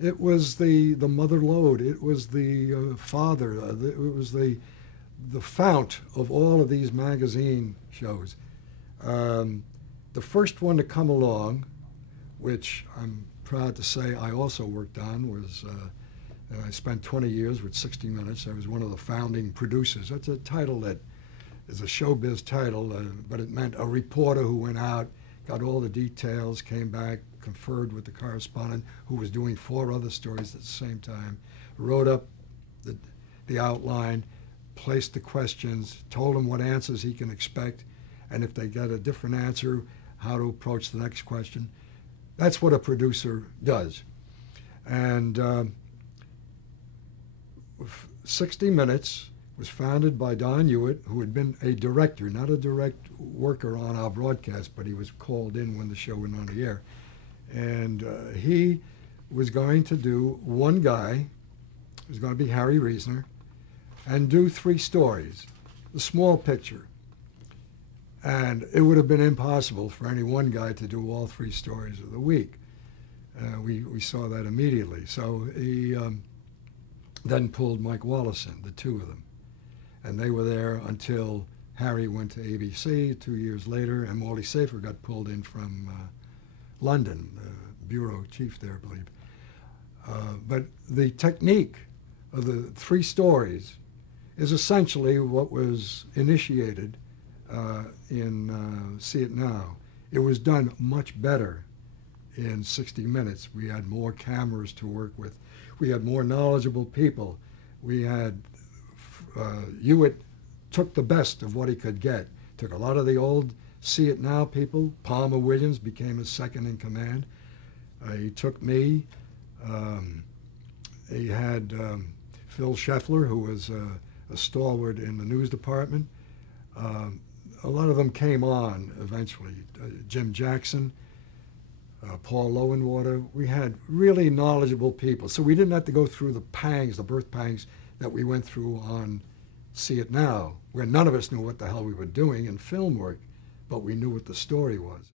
It was the mother lode. It was the father. It was the fount of all of these magazine shows. Um, the first one to come along, which I'm proud to say I also worked on, was I spent 20 years with 60 Minutes. I was one of the founding producers. That's a title that is a showbiz title, but it meant a reporter who went out, got all the details, came back, conferred with the correspondent who was doing 4 other stories at the same time, wrote up the outline, placed the questions, told him what answers he can expect, and if they get a different answer, how to approach the next question. That's what a producer does. And 60 Minutes was founded by Don Hewitt, who had been a director, not a direct worker on our broadcast, but he was called in when the show went on the air. And he was going to do one guy, it was going to be Harry Reasoner, and do 3 stories, the small picture. And it would have been impossible for any one guy to do all 3 stories of the week. We saw that immediately. So he then pulled Mike Wallace in, the 2 of them. And they were there until Harry went to ABC 2 years later, and Morley Safer got pulled in from London, the bureau chief there, I believe. But the technique of the 3 stories is essentially what was initiated in See It Now. It was done much better in 60 Minutes. We had more cameras to work with. We had more knowledgeable people. We had Hewitt took the best of what he could get. Took a lot of the old See It Now people. Palmer Williams became his second in command. He took me. He had Phil Scheffler, who was a stalwart in the news department. A lot of them came on eventually. Jim Jackson, Paul Lowenwater. We had really knowledgeable people. So we didn't have to go through the pangs, the birth pangs that we went through on See It Now, where none of us knew what the hell we were doing in film work, but we knew what the story was.